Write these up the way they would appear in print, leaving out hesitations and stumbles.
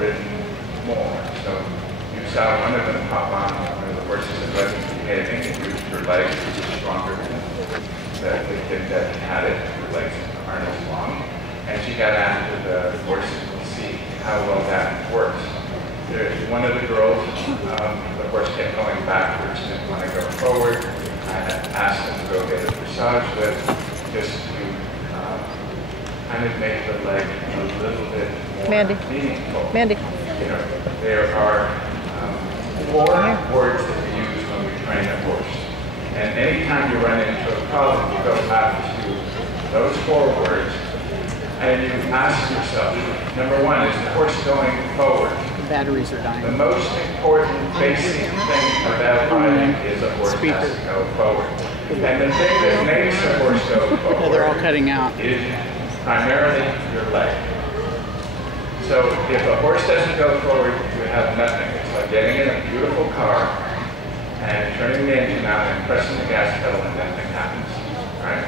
ridden more. So you saw one of them hop on one of the horses that wasn't behaving and used her legs, which was stronger than the kid that had it. Her legs aren't as long. And she got after the horses to see how well that works. One of the girls, the horse kept going backwards, didn't want to go forward. I had asked them to go get a dressage whip just to kind of make the leg a little bit more meaningful. Mandy. You know, there are 4 words that we use when we train a horse. And anytime you run into a problem, you go back to those 4 words and you ask yourself, number 1, is the horse going forward? Batteries are dying. The most important basic thing about riding is a horse has to go forward. And the thing that makes a horse go forward they're all cutting out. is primarily your leg. So if a horse doesn't go forward, you have nothing. It's like getting in a beautiful car and turning the engine on and pressing the gas pedal and nothing happens. Right?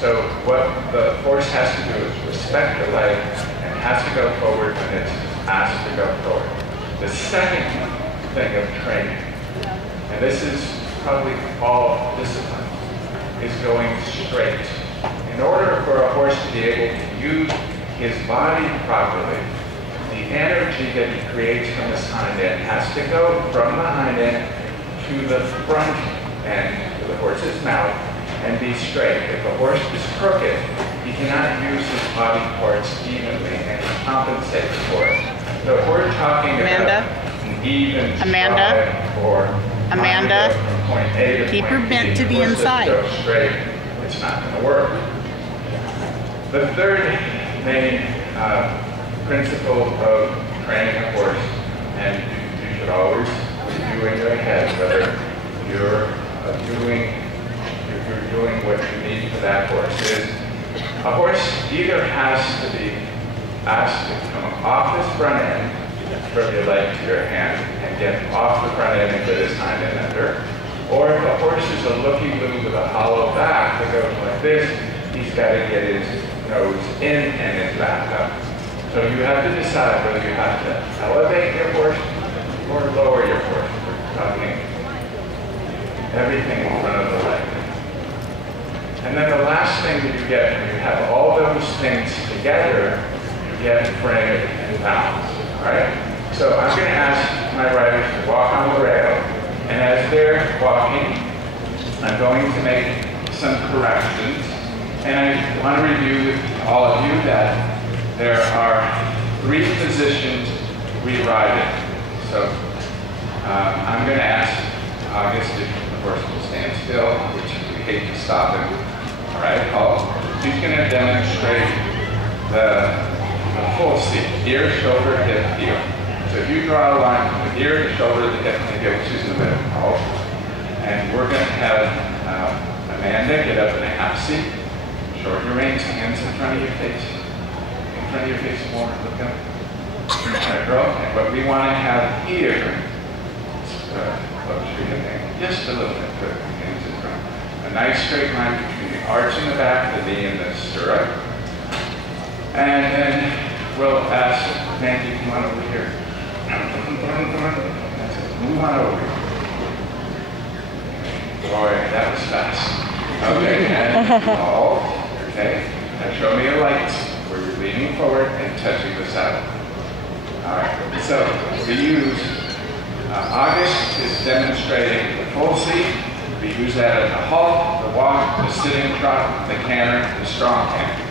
So what the horse has to do is respect the leg and has to go forward when it's asked to go forward. The second thing of training, and this is probably all discipline, is going straight. In order for a horse to be able to use his body properly, the energy that he creates from his hind end has to go from the hind end to the front end, to the horse's mouth, and be straight. If a horse is crooked, he cannot use his body parts evenly and compensate for it. So if we're talking about an even stride or from point A to keep point her bent B, to the horses inside. Go straight, it's not going to work. The third main principle of training a horse, and you should always review in your head whether you're doing what you need for that horse, is a horse either has to be asked to come off his front end from your leg to your hand and get off the front end and get his hind end under, or if a horse is a looky-loo with a hollow back that goes like this, he's got to get his nose in and his back up. So you have to decide whether you have to elevate your horse or lower your horse. We're talking everything in front of the leg. And then the last thing that you get when you have all those things together, you get frame and balance. All right? So I'm going to ask my riders to walk on the rail, and as they're walking, I'm going to make some corrections. And I want to review with all of you that there are 3 positions we ride in. So I'm going to ask August if the horse will stand still, which we hate to stop him. All right, halt. He's going to demonstrate the full seat, ear, shoulder, hip, heel. So if you draw a line from the ear, the shoulder, the hip, and the heel, which is in the middle, halt. And we're going to have Amanda get up in a half seat. Shorten your reins, hands in front of your face. In front of your face more, look up. All right, girl. And what we want to have here, close your hip angle just a little bit, put hands in front. A nice straight line between the arch in the back, the knee, and the stirrup. And then we'll ask Mandy, come on over here. That's it. Move on over. Boy, that was fast. Okay, and all. Okay, now show me a light where you're leaning forward and touching the saddle. All right, so we use, August is demonstrating the full seat. We use that at the halt, the walk, the sitting trot, the canter, the strong canter.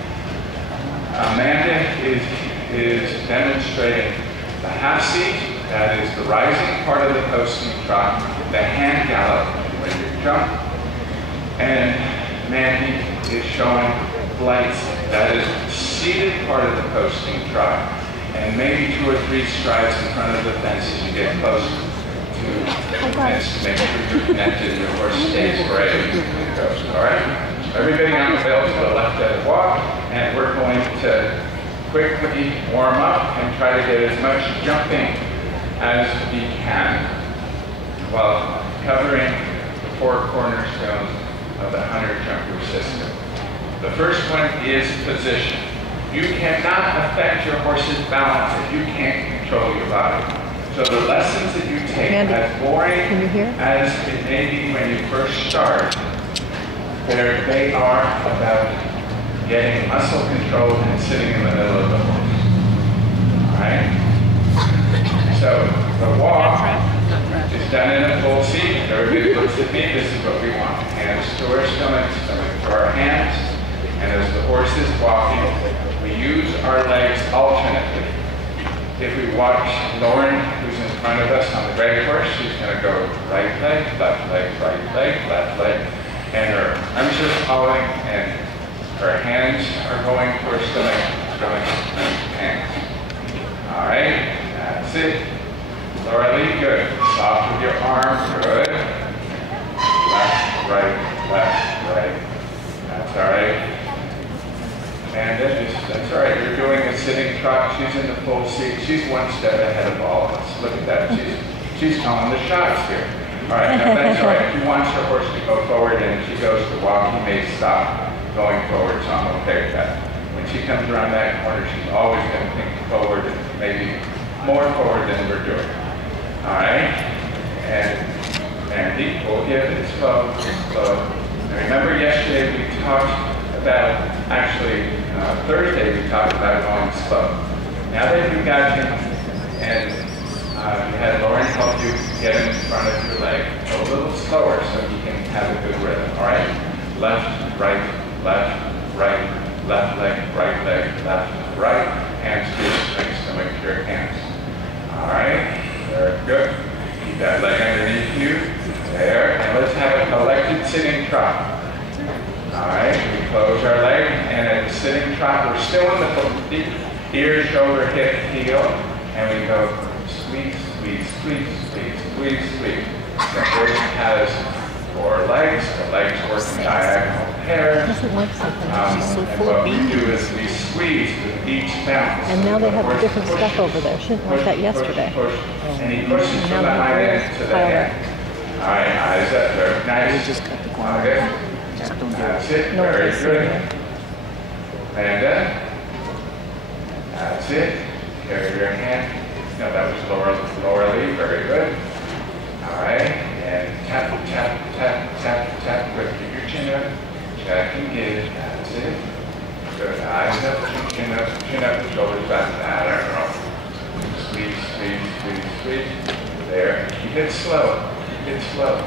Amanda is demonstrating the half seat, that is the rising part of the posting trot, the hand gallop when you jump, and Mandy is showing flights, that is the seated part of the posting trot, and maybe 2 or 3 strides in front of the fence as you get close to the fence to make sure you're connected and your horse stays brave as it goes. All right? Everybody on the bell to the left as walk, and we're going to quickly warm up and try to get as much jumping as we can while covering the 4 cornerstones of the hunter-jumper system. The first one is position. You cannot affect your horse's balance if you can't control your body. So the lessons that you take, Mandy, as boring can you hear? as it may be when you first start, they are about getting muscle control and sitting in the middle of the horse. All right? So the walk is done in a full seat. Everybody looks at me. This is what we want. Hands to our stomach, stomach to our hands. And as the horse is walking, we use our legs alternately. If we watch Lauren, who's in front of us on the gray horse, she's going to go right leg, left leg, right leg, left leg. And her arms are following, and her hands are going for stomach, and hands. All right, that's it. Lower lead, good. Soft with your arm, good. Left, right, left, right. That's all right. And then that's all right. You're doing a sitting trot. She's in the full seat. She's one step ahead of all of us. Look at that. She's calling the shots here. All right, now that's all right. If you want your horse to go forward and she goes to walk, you may stop going forward, so I'm okay with that. When she comes around that corner, she's always going to think forward, maybe more forward than we're doing. All right? And deep, we'll give it slow, slow. And remember yesterday we talked about, actually Thursday we talked about going slow. Now that you've got him and you had Lauren help you get in front of your leg, go a little slower so he can have a good rhythm. All right? Left, right, left, right, left leg, left, right. Hands to your legs, stomach to your hands. All right? Very good. Keep that leg underneath you. There. And let's have a collected sitting trot. All right, we close our leg, and at the sitting trot, we're still in the ear, shoulder, hip, heel, and we go squeeze, squeeze, squeeze, squeeze, squeeze, squeeze. The horse has 4 legs. The legs work in diagonal pairs. Doesn't like something. And what we do is we squeeze with each bounce. And now they have the different pushes, stuff over there. She didn't like that yesterday. Push, and he pushes Now from the they have hind very end to the head. All right, eyes up, very nice. We just cut the corner. Okay. Just don't do That's it. it, No, very it's good. there. And that's it. Carry your hand. No, that was lower lead, very good. All right, and tap, tap, tap, tap, tap. Good, keep your chin up. Check and give, that's it. Good, eyes up, chin up, shoulders back. That girl. Squeeze, squeeze, squeeze, squeeze. There, keep it slow, keep it slow.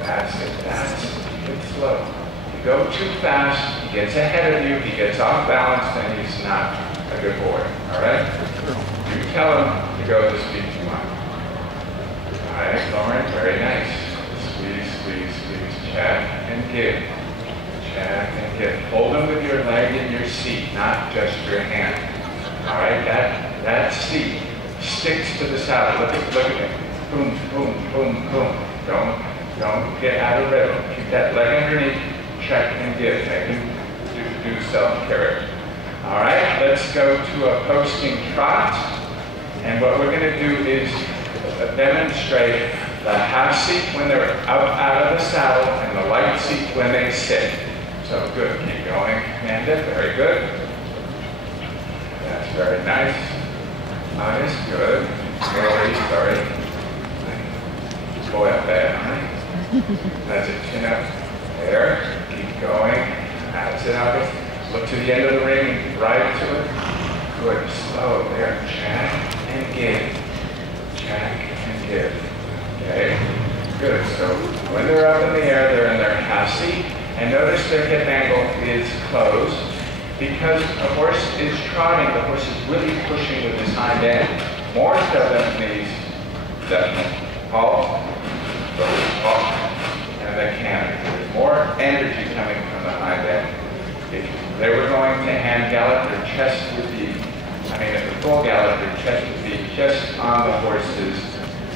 That's it, that's it. It's slow. If you go too fast, he gets ahead of you, he gets off balance, then he's not a good boy. All right? You tell him to go the speed you want. All right, Lauren, very nice. Squeeze, squeeze, squeeze, check and give. Check and give. Hold him with your leg in your seat, not just your hand. All right, that seat sticks to the saddle. Look at me. Boom, boom, boom, boom. Don't get out of rhythm. Keep that leg underneath, check and give. Make him do self-carriage. All right, let's go to a posting trot. And what we're going to do is demonstrate the half seat when they're up out of the saddle and the light seat when they sit. So good, keep going, Amanda, very good. That's very nice. Nice, good. Sorry. Boy up there, huh? That's it, chin up. There, keep going. That's it, August. Look to the end of the ring, right to it. Good, slow, there, check and give. Check and give. Okay, good. So when they're up in the air, they're in their half seat. And notice their hip angle is closed. Because a horse is trotting, the horse is really pushing with his hind end. More so than knees, definitely. Halt, halt, and the canter. There's more energy coming from the hind end. If they were going to hand gallop, their chest would be, if a full gallop, their chest would be just on the horse's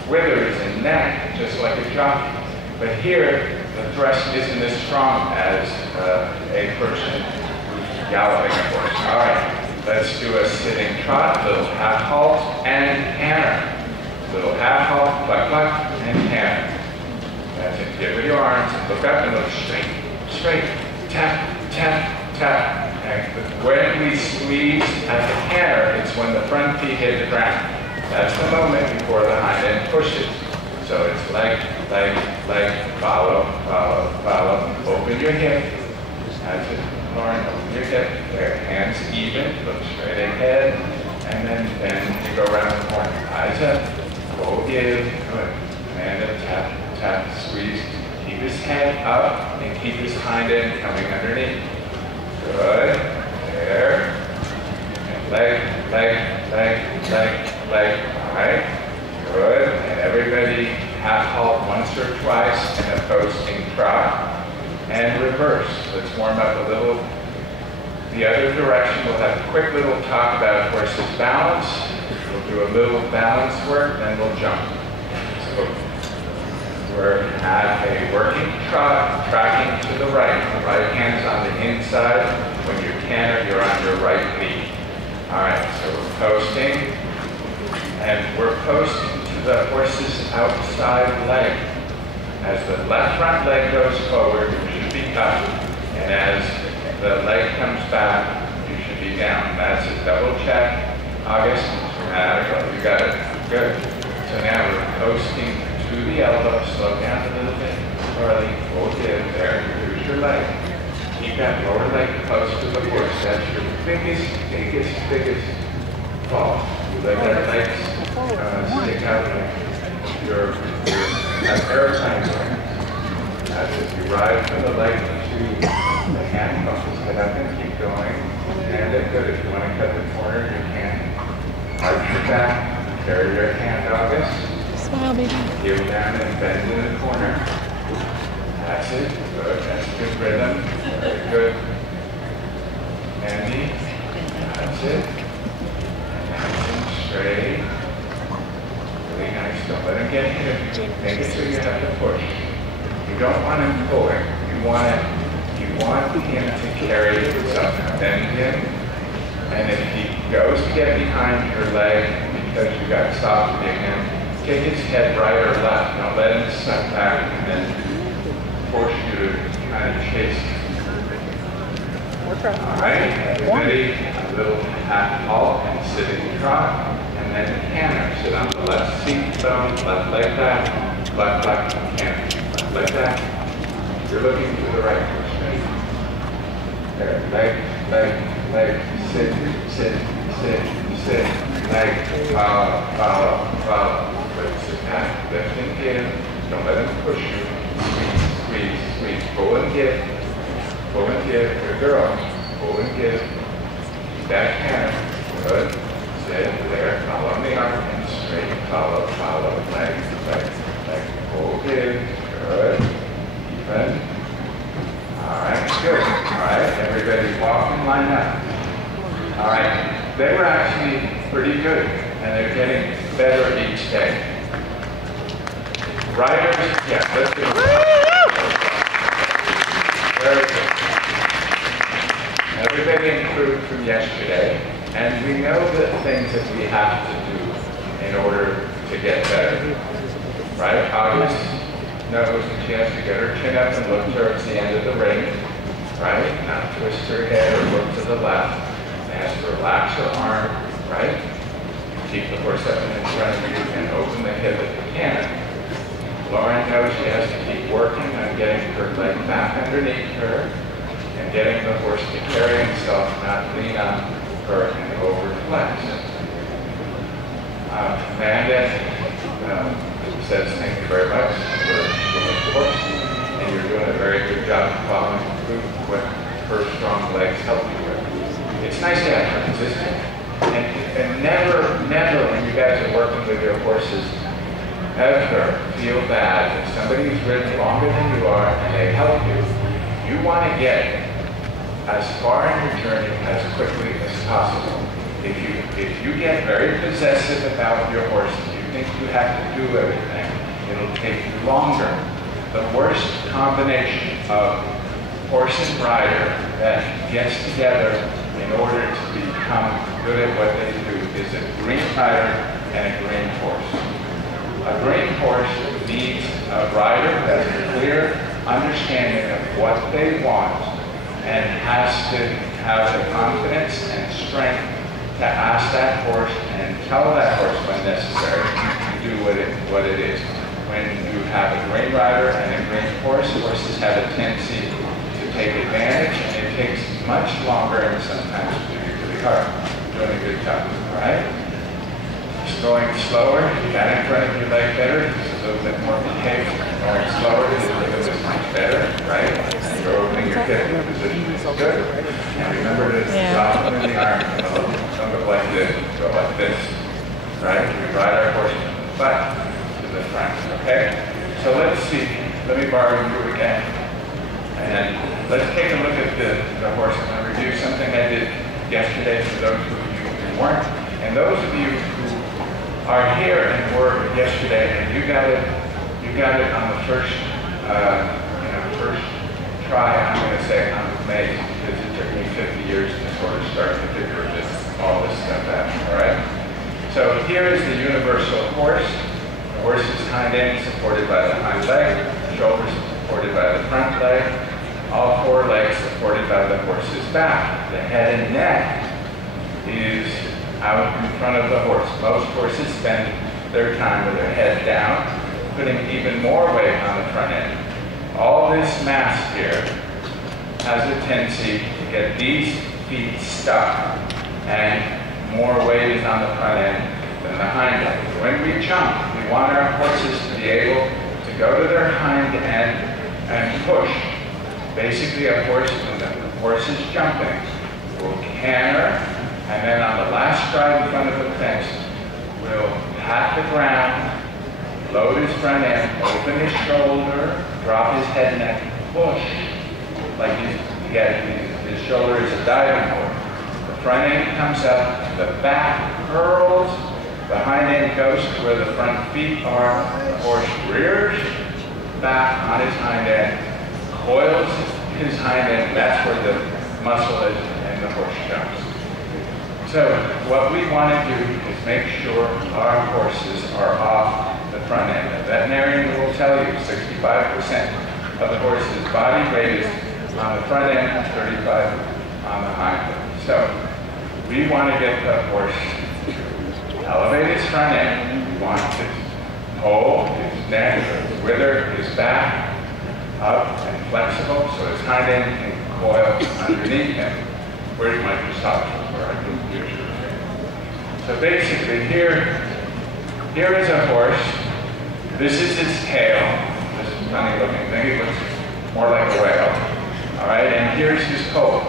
withers and neck, just like a jockey. But here, the thrust isn't as strong as a person who's galloping a horse. All right, let's do a sitting trot, little half halt, and canter. Little half halt, cluck, cluck, and canter. That's it. Get with your arms, look up and look straight, straight. Tap, tap, tap, Okay. When we squeeze at the canter, it's when the front feet hit the ground. That's the moment before the hind end pushes. So it's leg, follow, follow, follow. Open your hip. That's it. Lauren, open your hip. There, hands even, look straight ahead. And then you go around the corner. Eyes up. Full give. Good. And then tap, tap, squeeze. Keep his head up and keep his hind end coming underneath. Good. There. And leg. All right. Good. And everybody half halt once or twice in a posting trot. And reverse. Let's warm up a little. The other direction, we'll have a quick little talk about horse's balance. We'll do a little balance work, then we'll jump. So we're at a working trot, tracking to the right. The right hand's on the inside. When you canter, you're on your right knee. All right, so we're posting. And we're posting to the horse's outside leg. As the left front leg goes forward, you should be up. And as the leg comes back, you should be down. That's a double check. August, you got it. Good. So now we're posting to the elbow. Slow down a little bit. Charlie, full give. There. Use your leg. Keep that lower leg close to the horse. That's your biggest fall. You let that leg stick out like your airplane. That's it. You ride from the leg to the hand. Get up and keep going. And it's good. If you want to cut the corner, you can. Arch your back. Carry your hand, August. Smile, baby. Heel down and bend in the corner. That's it. Good. That's good rhythm. Very good. Andy. That's it. And nice and straight. Really nice. Don't let him get hit. Make it so you have to push. You don't want him pulling. You want him to carry himself. Bend him. And if he goes to get behind your leg because you got soft in him, kick his head right or left. Don't let him suck back and then force you to kind of chase him. All right, everybody, a little half halt and sitting trot, and then canter. Sit on the left seat bone, left leg back, left leg canter, left leg back. You're looking to the right person. There, leg, sit, leg, follow. But sit back, lift and give. Don't let him push you. Squeeze. Pull and give. Good girl. Pull and give. Keep that canter. Good. Sit there. Follow the arm and straight. Follow. Leg. Pull, give. Good. Even. All right. Good. All right. Everybody walk and line up. All right. They were actually pretty good, and they're getting better each day. Riders, yeah, let's do it. Very good. Everybody improved from yesterday, and we know the things that we have to do in order to get better. Right? August knows that she has to get her chin up and look towards the end of the ring. Right? Not twist her head or look to the left. She has to relax her arm. Right? Keep the horse up and in front of you and open the hip if you can. Lauren knows she has to keep working on getting her leg back underneath her and getting the horse to carry himself, not lean on her and overflex. Amanda says thank you very much for doing the horse, and you're doing a very good job of following through what her strong legs help you with. It's nice to have her consistent, and never when you guys are working with your horses, ever feel bad if somebody who's ridden longer than you are and they help you. You want to get as far in your journey as quickly as possible. If you get very possessive about your horse and you think you have to do everything, it'll take you longer. The worst combination of horse and rider that gets together in order to become good at what they do is a green rider and a green horse. A green horse needs a rider that has a clear understanding of what they want and has to have the confidence and strength to ask that horse and tell that horse when necessary to do what it is. When you have a green rider and a green horse, horses have a tendency to take advantage, and it takes much longer and sometimes really hard. You're doing a good job, all right? Just going slower, that in front of your leg better, just a little bit more behaved. Going slower, just a little bit much better, right? You're opening your hip position is good. And remember to soften the arm a little. Don't go like this, go like this, right? We ride our horse from the butt to the front, okay? So let's see. Let me borrow you again. And let's take a look at the horse. I'm going to review something I did yesterday for those of you who weren't. And those of you who are here and were yesterday, and you got it on the first try. I'm going to say I'm amazed because it took me 50 years to sort of start to figure all this stuff out. All right. So here is the universal horse. The horse's hind end supported by the hind leg, shoulders supported by the front leg, all four legs supported by the horse's back. The head and neck is out in front of the horse. Most horses spend their time with their head down, putting even more weight on the front end. All this mass here has a tendency to get these feet stuck, and more weight is on the front end than the hind end. When we jump, we want our horses to be able to go to their hind end and push. Basically, a horse, when the horse is jumping, will canter, and then on the last stride in front of the fence, will pat the ground, load his front end, open his shoulder, drop his head, neck, push. Like his shoulder is a diving board. The front end comes up, the back curls, the hind end goes to where the front feet are, the horse rears back on his hind end, coils his hind end, that's where the muscle is, and the horse jumps. So what we want to do is make sure our horses are off the front end. A veterinarian will tell you 65% of the horse's body weight is on the front end, 35% on the hind end. So we want to get the horse to elevate his front end. We want to hold his neck, wither his back up and flexible so his hind end can coil underneath him. Where's my dressage? Where I can use it. So basically here is a horse. This is his tail. This is a funny looking thing. It looks more like a whale. All right, and here's his coat.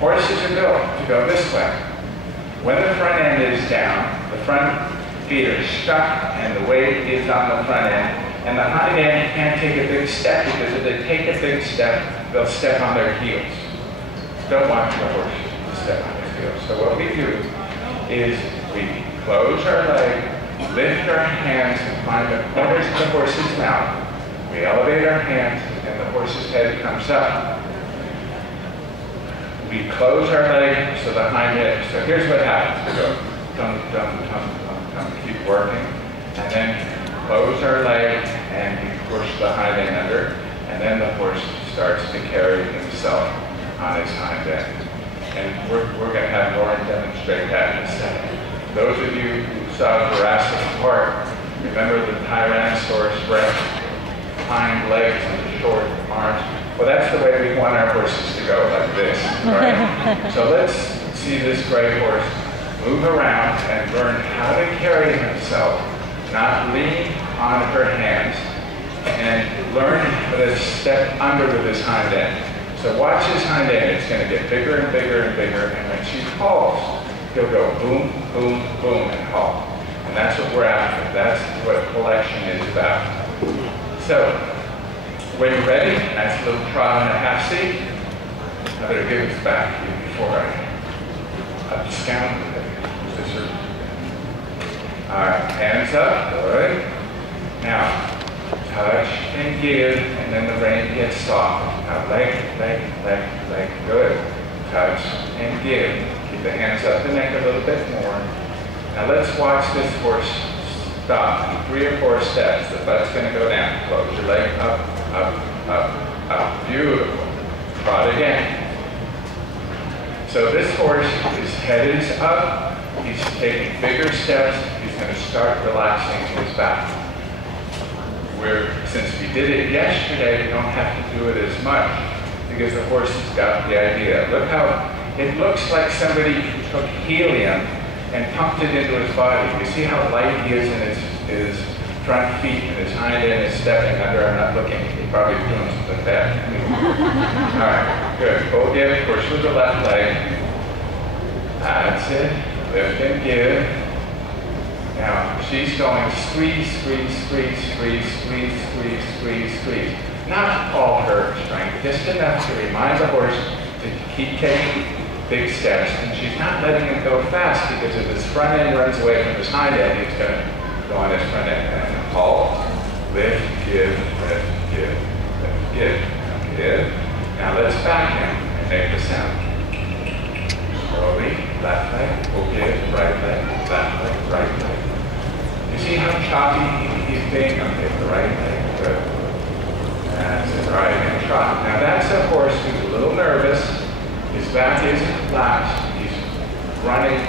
Horses are built to go this way. When the front end is down, the front feet are stuck and the weight is on the front end. And the hind end can't take a big step because if they take a big step, they'll step on their heels. Don't want your horse to step on his heels. So what we do is we close our leg, lift our hands and find the corners of the horse's mouth. We elevate our hands and the horse's head comes up. We close our leg so the hind end. So here's what happens. We go dum, dum, dum, dum, dum, keep working. And then close our leg and we push the hind end under. And then the horse starts to carry himself on his hind end. And we're going to have Lauren demonstrate that in a second. Those of you who saw Jurassic Park, remember the Tyrannosaurus Rex, hind legs and short arms? Well, that's the way we want our horses to go, like this, right? So let's see this gray horse move around and learn how to carry himself, not lean on her hands, and learn how to step under with his hind end. So watch his hind end. It's going to get bigger and bigger and bigger, and when she falls, he'll go boom, boom, boom, and halt. And that's what we're after. That's what collection is about. So, when you're ready, nice little trot and a half seat. I better give this back to you before I discount it. All right, hands up, good. Now, touch and give, and then the rein gets soft. Now, leg, leg, leg, leg, good. Touch and give. Keep the hands up the neck a little bit more. Now let's watch this horse stop in 3 or 4 steps. The butt's going to go down. Close your leg up, up, up, up. Beautiful. Trot again. So this horse, his head is up, he's taking bigger steps, he's going to start relaxing his back. Since we did it yesterday, we don't have to do it as much because the horse has got the idea. Look how it looks like somebody took helium and pumped it into his body. You see how light he is in his front feet and his hind end is stepping under. I'm not looking. He's probably doing something bad. All right, good. Go give, push with the left leg. That's it. Lift and give. Now, she's going squeeze, squeeze, squeeze, squeeze, squeeze, squeeze, squeeze, squeeze. Not all her strength, just enough to remind the horse to keep taking big steps. And she's not letting him go fast because if his front end runs away from his hind end, he's going to go on his front end. And halt, lift, give, lift, give, lift, give, give. Now let's back him and make the sound. Slowly, left leg, okay, right leg, left leg, right leg. You see how choppy he's being? Okay, the right leg, good. That's it, right, and trot. Now that's a horse who's a little nervous. His back isn't flat. He's running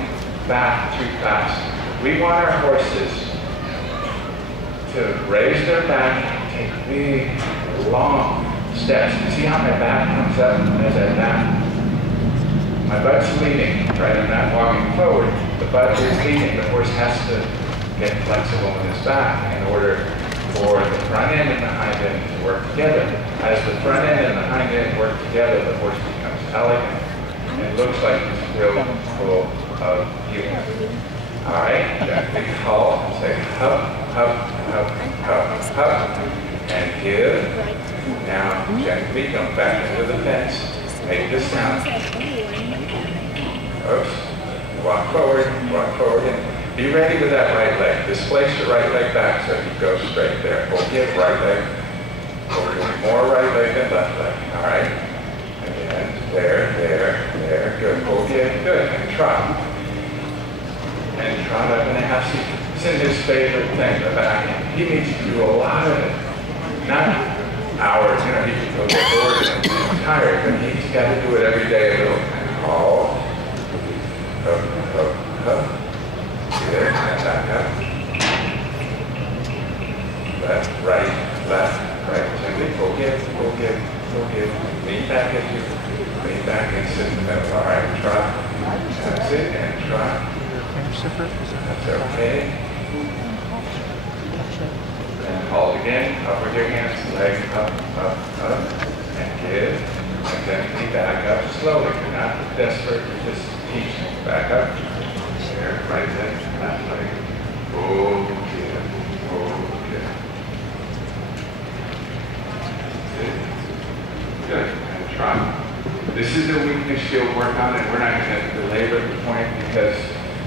back too fast. We want our horses to raise their back and take big, long steps. You see how my back comes up as I back? My butt's leaning, right? I'm not walking forward. The butt is leaning. The horse has to get flexible in his back in order for the front end and the hind end to work together. As the front end and the hind end work together, the horse becomes elegant and looks like he's filled full of healing. All right, gently call and say hup, hup, hup, hup, hup, and give. Now gently come back into the fence. Make this sound. Oops. Walk forward, and be ready with that right leg. Displace your right leg back so you go straight there. We'll give right leg. We're doing more right leg than left leg. All right? Again, there, good. We'll give, good. And trot. And trot up in a half seat. This is his favorite thing, the back end. He needs to do a lot of it. Not hours, you know, he can go get bored and tired, but he's got to do it every day a little. And all. Up, up, up. Good, and back up. Left, right, gently. Go give. Lean back at you. Lean back and sit in the middle. All right, trot. That's it, and trot. That's okay. And hold again. Up with your hands. Leg up, and give. And then lean back up slowly. You're not desperate. You're just teaching. Back up. There, right leg, left leg. Oh, give. Good. And try. This is a weakness you'll work on, and we're not going to belabor the point because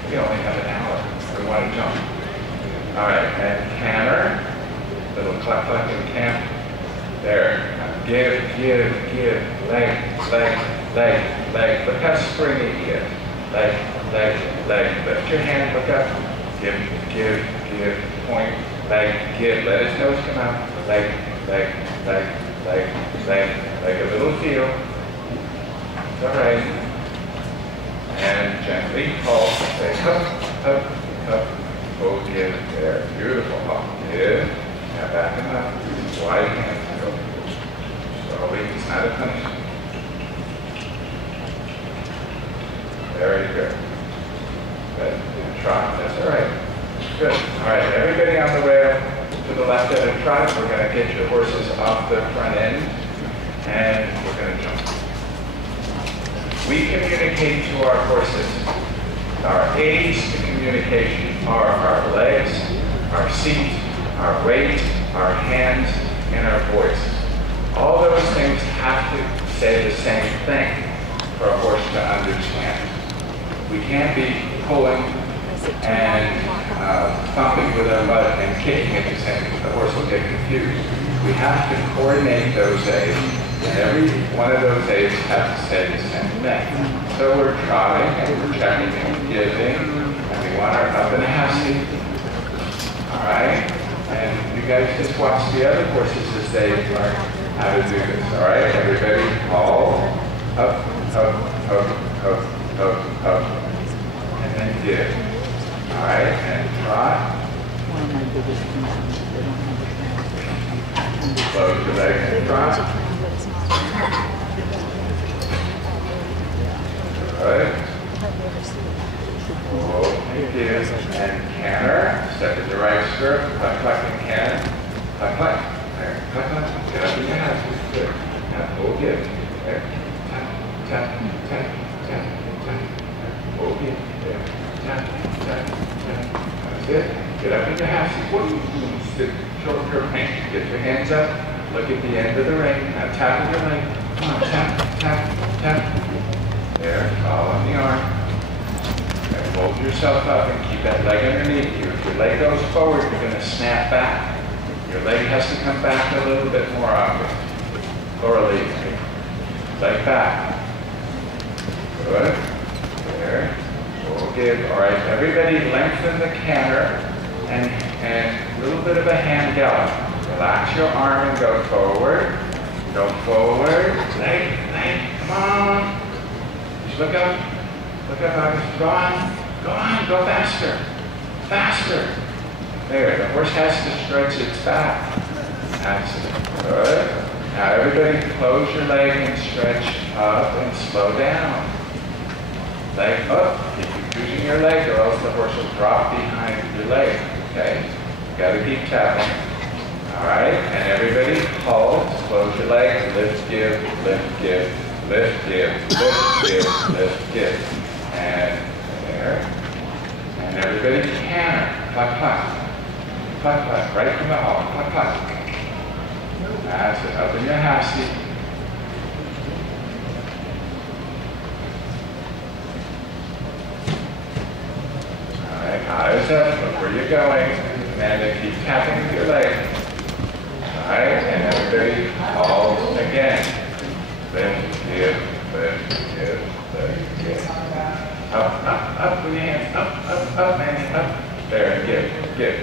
we only have an hour. We want to jump. All right, and canter. Little clap and camp. There. Give. Leg. Look how springy he is. Leg. Lift your hand, look up. Give. Point. Leg. Give. Let his nose come out. Leg. Like a little feel. It's all right. And gently hold. Say up. Oh, give. There. Beautiful. Give. Now back him up. Wide hands. Go. Slowly. It's not a punishment. Very good. Good. And trot. That's all right. Good. All right. Everybody on the rail to the left of the trot. We're going to get your horses off the front end, and we're going to jump. We communicate to our horses. Our aids to communication are our legs, our seat, our weight, our hands, and our voice. All those things have to say the same thing for a horse to understand. We can't be pulling and thumping with our butt and kicking at the same time. The horse will get confused. We have to coordinate those aids, and every one of those aids has to say the same thing. So we're trotting, and we're checking and giving, and we want our up and a half seat. All right? And you guys just watch the other horses as they learn how to do this. All right? Everybody, all up. up. And then give. All right, and trot. One of my biggest concerns is they don't understand. Close your legs and trot. Good. Hold and give. And canter. Step in the right stirrup. Cluck, cluck, and can. Cluck, cluck. There. Cluck, cluck. Get up in your hands. Good. Now hold give. There. Tap, tap, tap, tap, tap. Hold give. There. Tap, tap, tap. That's it. Get up in your half seat. What do you do? Sit short your ring. Get your hands up. Look at the end of the ring. Now tap with your leg. Come on, tap, tap, tap. There. Follow the arm. And hold yourself up and keep that leg underneath you. If your leg goes forward, you're going to snap back. Your leg has to come back a little bit more often. Or leave. Leg back. Good. There. We'll give. All right. Everybody lengthen the canter and a little bit of a hand gallop. Relax your arm and go forward. Go forward. Leg. Come on. Just look up. Look up, August. Go on. Go faster. Faster. There. The horse has to stretch its back. That's good. Now everybody close your leg and stretch up and slow down. Leg up. Keep using your leg or else the horse will drop behind your leg. Okay? You gotta keep tapping. Alright, and everybody hold, close your legs, lift, give, lift, give, lift, give, lift, give, lift, give. And there. And everybody canter. Cluck, cluck. Cluck, cluck. Right from the hall. Cluck, cluck. That's it. Up in your half seat. Alright, eyes up. Look where you're going. And then keep tapping with your leg. Alright, and everybody hold again. Lift, give, lift, give, lift, give. Up with your hands. Up, man, up. There, and give.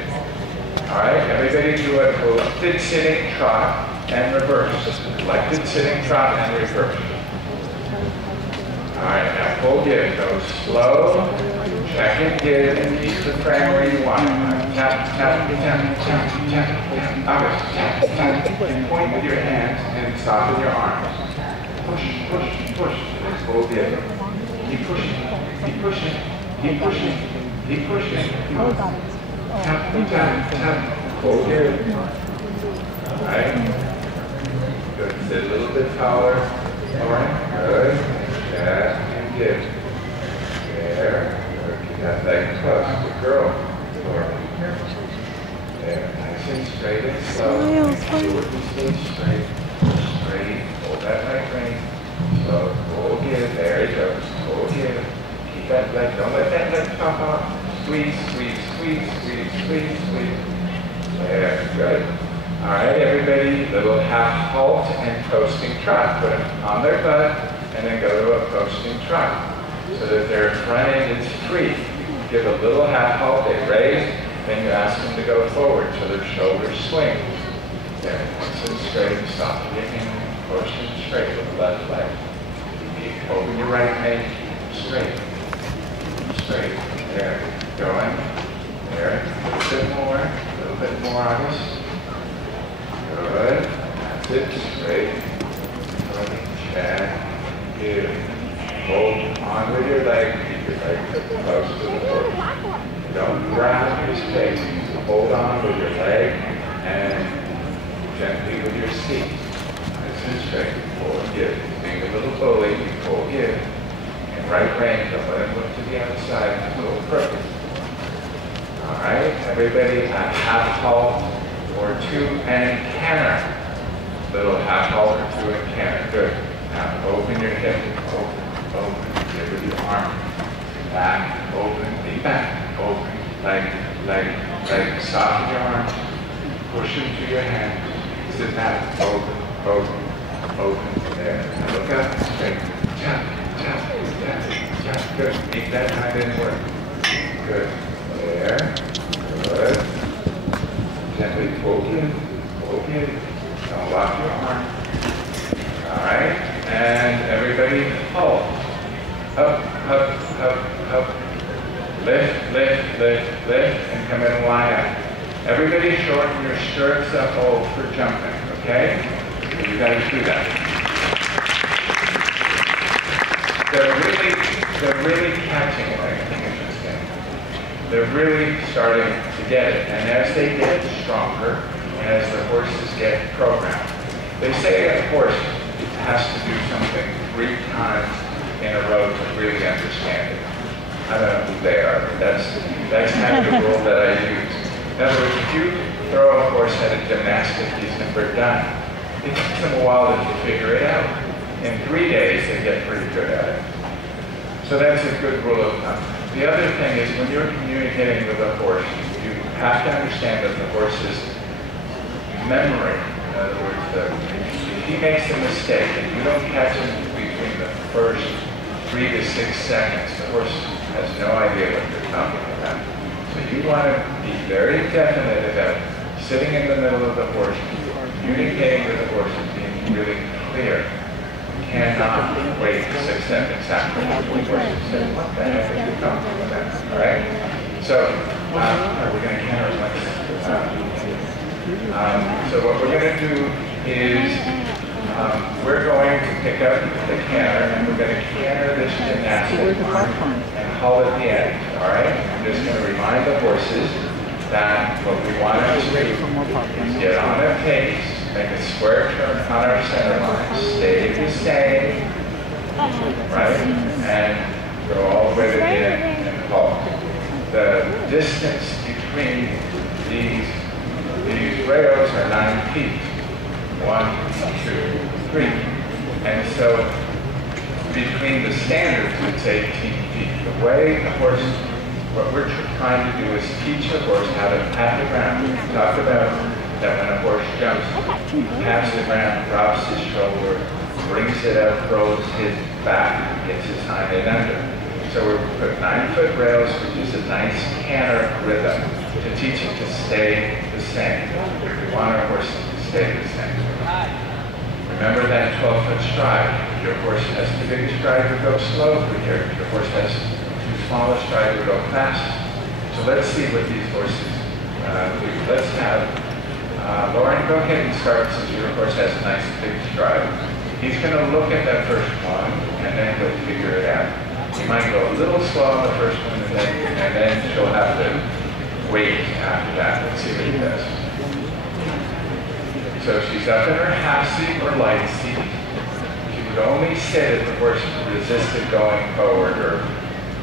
Alright, everybody do a collected sitting trot and reverse. Collected sitting trot and reverse. Alright, now full give. Go slow. Check and give and keep the frame where you want it. Tap, tap, tap, tap, tap, tap. August, tap, tap. And point with your hands and soften your arms. Push. Full give. Keep pushing. Tap, tap. Full give. Alright. Good. Sit a little bit taller. Alright. Good. Tap and give. There. Keep that leg close. Good girl. There. Nice and straight and slow. Stay straight. Hold that leg rein. Slow. Full give. There it goes. Full give. Keep that leg. Don't let that leg pop off. Squeeze. There. Good. Alright, everybody. Little half halt and coasting trot. Put them on their butt and then go to a coasting trot. So that their front end is free. Give a little half halt, they raise, then you ask them to go forward so their shoulders swing. There, nice and straight, stop your hand, push and straight with the left leg. Open your right leg, straight. There, going. There, a little bit more, August. Good, that's it, straight. Good, check, good. Hold on with your leg, keep your leg close to the floor. Don't grab your space. Hold on with your leg and gently with your seat. Nice and straight. Pull and give. Being a little bully, pull, give. And right rein, don't let him look to the outside. A little crooked. Alright, everybody at half halt or two and canter. Little half halt or two and canter. Good. Now open your hip. Open. Give with your arm. Back, open, knee back, open, leg. Soften your arms. Push into your hands. Sit back, open. There. Now look up, straight. Tap. Good. Keep that hand in work. Good. There. Good. Gently poke in. Don't lock your arm. Alright. And everybody hold. Up. then line up. Everybody shorten your stirrups up hold for jumping, okay? You guys do that. They're really catching it, I think, interesting. They're really starting to get it. And as they get stronger, and as the horses get programmed, they say a horse has to do something 3 times in a row to really understand it. I don't know who they are, but that's kind of the rule that I use. In other words, if you throw a horse at a gymnastic, he's never done. It takes them a while to figure it out. In 3 days, they get pretty good at it. So that's a good rule of thumb. The other thing is when you're communicating with a horse, you have to understand that the horse's memory, in other words, if he makes a mistake and you don't catch him between the first 3 to 6 seconds, the horse has no idea what you're talking about. So you want to be very definite about sitting in the middle of the horse, communicating with the horse and being really clear. You cannot wait 6 seconds after the horse has said, what the heck are you talking about? All right? So, we're going to canter like so what we're going to do is we're going to pick up the canter and we're going to canter this gymnastic and haul at the end. All right? I'm just going to remind the horses that what we want them to do is get on a pace, make a square turn on our center line, stay the same, right? And go all the way to the end and halt. The distance between these rails are 9 feet. 1, 2, 3. And so between the standards, it's 18 feet. The way the horse, what we're trying to do is teach a horse how to pat the ground. We talked about that when a horse jumps, he pats the ground, drops his shoulder, brings it up, throws his back, gets his hind end under. So we put 9-foot rails, which is a nice canter rhythm, to teach him to stay the same. We want our horses to stay the same. Remember that 12-foot stride. If your horse has too big a stride, you go slow through here. If your horse has too small a stride, you go fast. So let's see what these horses do. Let's have Lauren, go ahead and start since your horse has a nice big stride. He's going to look at that first one, and then he'll figure it out. He might go a little slow on the first one, and then she'll have to wait after that. Let's see what he does. So she's up in her half seat or light seat. She would only sit if the horse resisted going forward or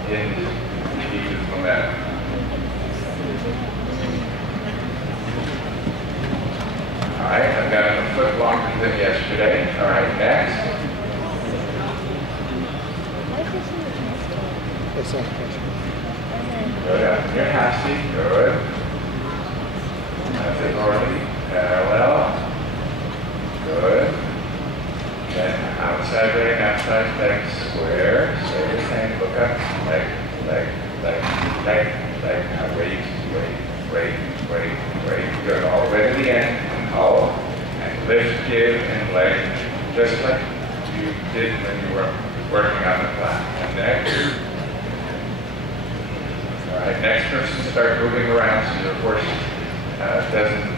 didn't keep his momentum. All right, I've got him a foot longer than yesterday. All right, next. Go down in your half seat. Good. That's it, Laurie. Parallel. Good. Then outside leg, outside leg, square. Stay the same. Look up. Leg, leg, leg, leg, leg. Now wait, wait, wait, wait, wait. Good. All the way to the end. And hold. And lift, give, and leg. Just like you did when you were working on the flat. And next. All right. Next person start moving around so your horse doesn't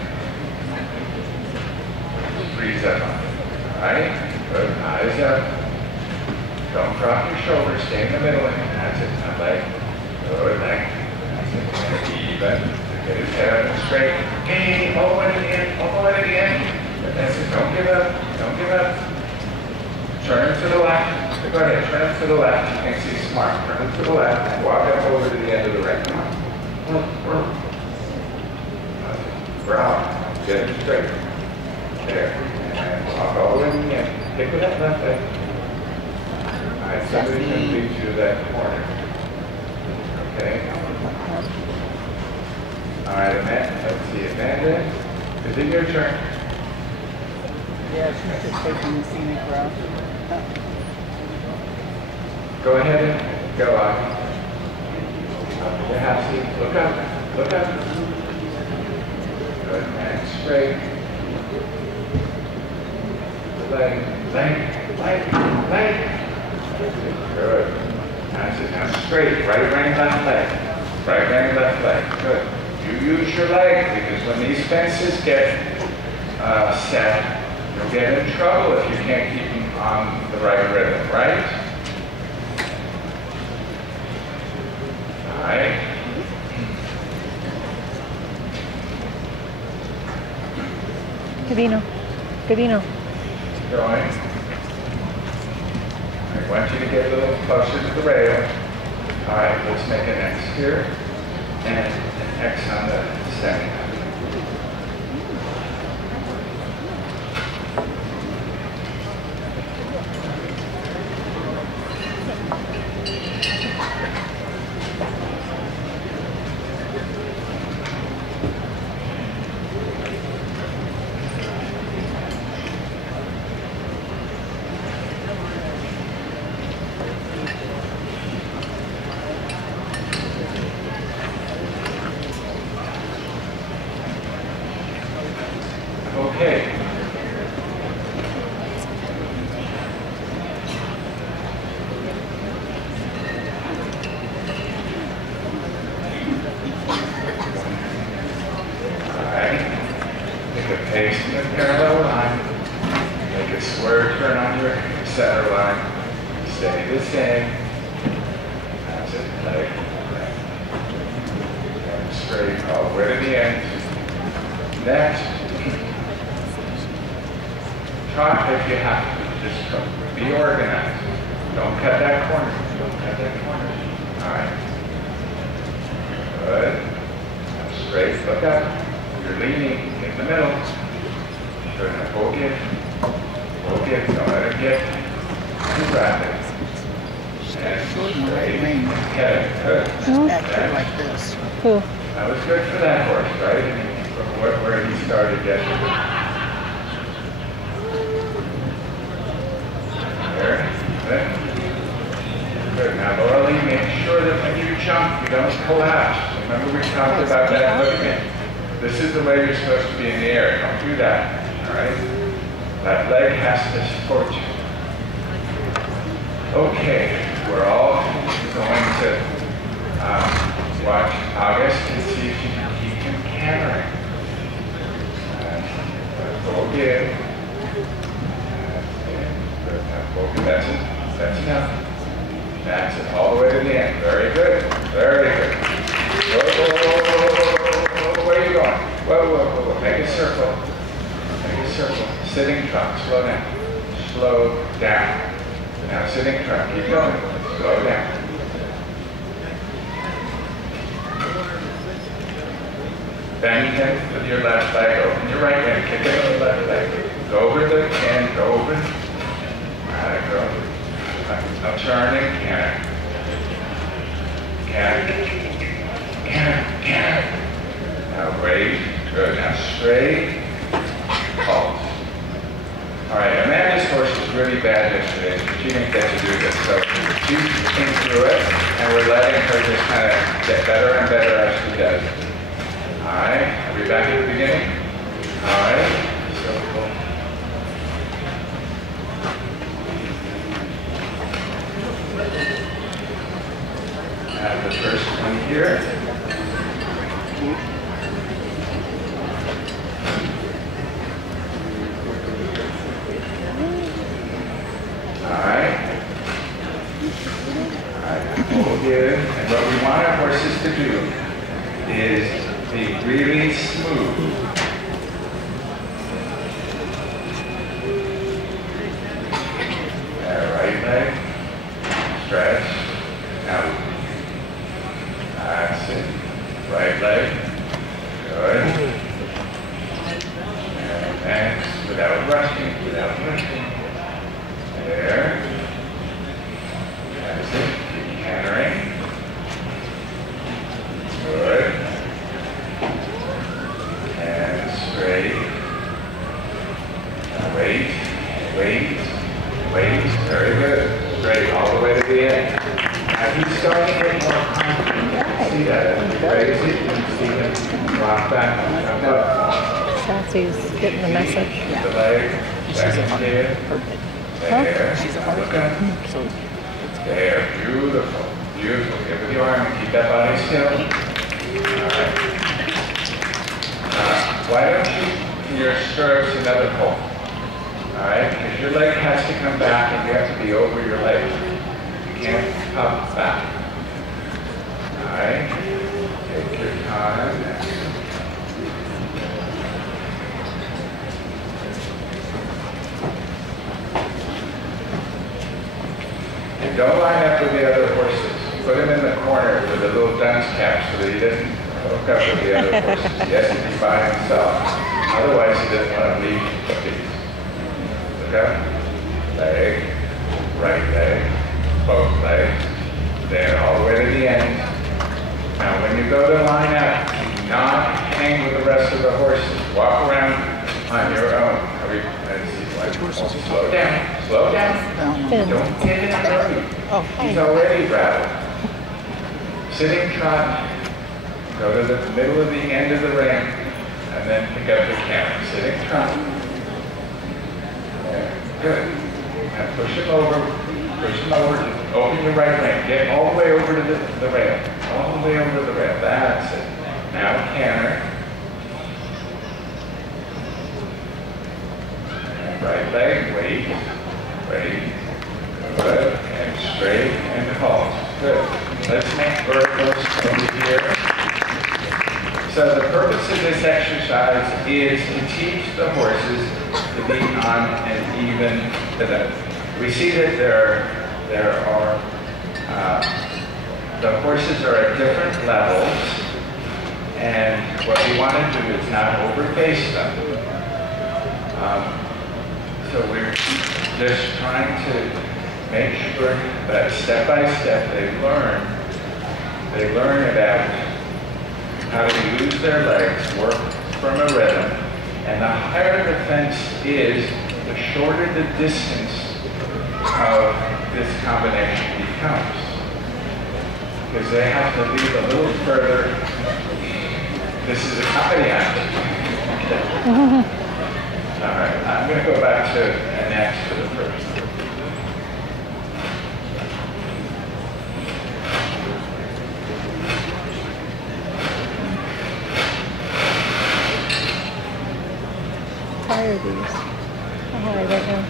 freeze up on it. All right? Good. Eyes up. Don't drop your shoulders. Stay in the middle. And that's it. Now leg. Good leg. That's it. Even. Get his head up and straight. Hey, all the way to the end. All the way to the end. That's it. Don't give up. Don't give up. Turn to the left. Go ahead. Turn to the left. You can see smart. Turn to the left and walk up over to the end of the ring. Brown. Get it straight. There. And walk all the way to the end. Pick with that left leg. All right, somebody's going to lead you to that corner. Okay. All right, Amanda. Let's see, Amanda. Is it your turn? Yeah, she's just taking the scenic route. Go ahead and go up. Up to the half seat. Look up. Look up. Good. And straight. Leg, leg, leg, leg. Good. Now sit down straight. Right rein, left leg. Right rein, left leg. Good. you use your leg, because when these fences get set, you'll get in trouble if you can't keep them on the right rhythm, right? All right. Gavino. Gavino. Going. I want you to get a little closer to the rail. All right, let's make an X here and an X on the semi. Okay. Alright. Make a pace in the parallel line. Make a square turn on your center line. Stay the same. That's it. Leg. And straight all the way to the end. Next. Try if you have to. Just be organized. Don't cut that corner. Don't cut that corner. All right. Good. Now straight. Look up. You're leaning in the middle. Good. Now pull give. Pull give. Don't let it get too rapid. And straight. Okay. Good. Back here like this. Who? That was good for that horse, right? From where he started yesterday. Good. Now, Laura, make sure that when you jump, you don't collapse. Remember we talked about that movement. This is the way you're supposed to be in the air. Don't do that. All right? That leg has to support you. Okay. We're all going to watch August and see if you can keep him cantering. Go again. That's it. That's enough. That's it. All the way to the end. Very good. Very good. Whoa. Where are you going? Whoa. Make a circle. Make a circle. Sitting trot. Slow down. Slow down. Now sitting trot. Keep going. Slow down. Bend him with your left leg. Open your right leg. Kick it with the left leg. Go over the end. Go over. Go. Now turn and canter. Canter. Now raise. Good. Now straight. Halt. All right. Amanda's horse was really bad yesterday. She didn't get to do this, so she came through it, and we're letting her just kind of get better and better as she does. All right. Are we back at the beginning? All right. So cool. The first one here. All right. Hold it. And what we want our horses to do is be really smooth. Right leg. Stretch. Now. That's it. Right leg. Good. And next, without rushing. There. That's it. Keep cantering. Good. And straight. Now wait. Very good. Straight all the way to the end. Now he's starting to get more confident. You can see that as he raises it. You can see him rock back and jump up. Sassy's getting the message. The leg, back in here. There. She's a Look up. So There. Beautiful. Get with your arm. Keep that body still. All right. why don't you, in your stirrups, another pull? All right, because your leg has to come back and you have to be over your leg. You can't pop back. All right, take your time. And don't line up with the other horses. Put him in the corner with a little dunce cap so that he doesn't hook up with the other horses. He has to be by himself. Otherwise, he doesn't want to leave the piece. Okay? Leg, right leg, both legs. There, all the way to the end. Now, when you go to line up, do not hang with the rest of the horses. Walk around on your own. Slow down. Slow down. Don't get in a hurry. Oh, He's already rattled. Sitting trot. Go to the middle of the end of the ramp, and then pick up the camera. Sitting trot. There. Good. Now push him over. Push him over. Open your right leg. Get all the way over to the rail. All the way over the rail. That's it. Now canter. Right leg, wait, good, and straight, and halt, good. Let's make verticals over here. So the purpose of this exercise is to teach the horses to be on an even rhythm. We see that the horses are at different levels, and what we want to do is not overpace them. So we're just trying to make sure that step by step they learn about how to use their legs, work from a rhythm, and the higher the fence is, the shorter the distance of this combination becomes. Because they have to leave a little further. This is a company act. All right, I'm going to go back to an X for the first. How high are these? How high right now?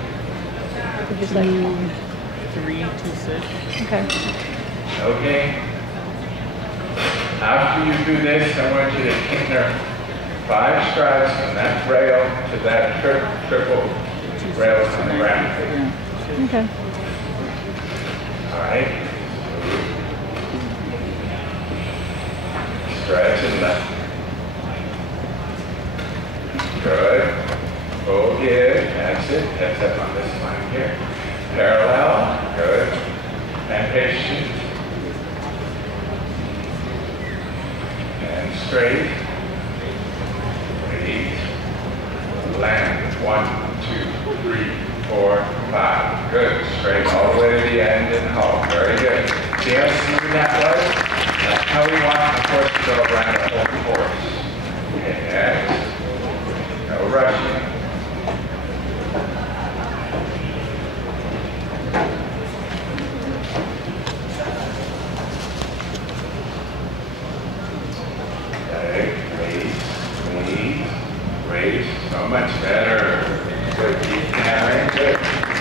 Would you say? 3, 2, 6. Okay. Okay. After you do this, I want you to kinder 5 strides from that rail to that triple rails on the ground. Okay. All right. Stretch and left. Good. Pull good. That's it. That's up on this line here. Parallel. Good. And patient. And straight. Land. 1, 2, 3, 4, 5. Good. Straight all the way to the end and halt. Very good. See how smooth that was? That's how we want the horse to go around the whole course. Okay, next. No rushing. So much better. Good. Keep hammering. Good.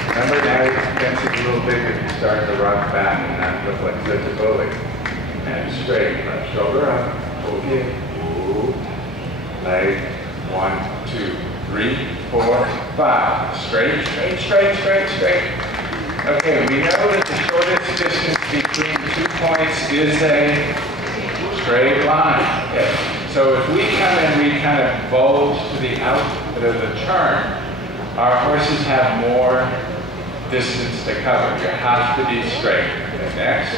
Remember now your fence is a little big if you start to rock back and not look like such a bully. And straight. Left shoulder up. Okay. Ooh. Leg. 1, 2, 3, 4, 5. Straight, straight, straight, straight, straight. Okay, we know that the shortest distance between 2 points is a straight line. Okay. So if we come and we kind of bulge to the output of the turn, our horses have more distance to cover. You have to be straight. Okay, next.